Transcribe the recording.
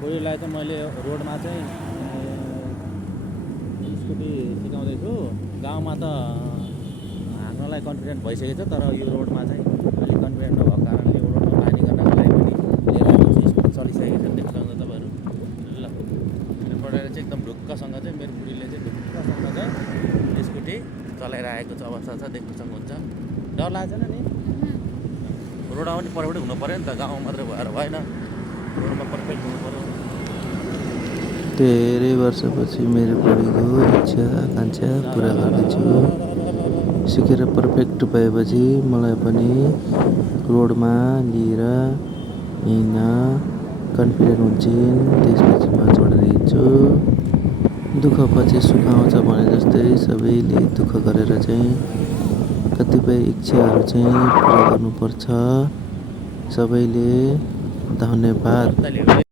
बुढीलाई चाहिँ मैले रोडमा चाहिँ स्कुटी सिकाउँदैछु। गाउँमा त हाक्नलाई कन्फिडेन्ट भइसकेको छ, तर यो रोडमा चाहिँ अलिक कन्फिडेन्ट नभएको कारणले यो रोडमा बानी गर्नको लागि पनि लिएर स्कुटी चलिसकेको छ। देख्न सक्नुहुन्छ तपाईँहरू। ल मेरो पढेर चाहिँ एकदम ढुक्कसँग चाहिँ मेरो बुढीले चाहिँ ढुक्कसँग चाहिँ स्कुटी चलाएर आएको छ अवस्था छ, देख्न सक्नुहुन्छ। डर लाग्दैन नि? रोडमा पनि पर्फेक्ट हुनु पऱ्यो नि त, गाउँमा मात्रै भएर भएन, रोडमा पर्फेक्ट हुनु पऱ्यो। धेरै वर्षपछि मेरो बुढीको इच्छा आकाङ्क्षा पुरा गर्दैछु। सिकेर पर्फेक्ट भएपछि मलाई पनि रोडमा लिएर हिँड्न कन्फिडेन्ट हुन्छन्। त्यसपछि म छोडेर हिँड्छु। दुःखपछि सुख आउँछ भने जस्तै सबैले दुःख गरेर चाहिँ कतिपय इच्छाहरू चाहिँ पुरा गर्नुपर्छ। सबैले धन्यवाद।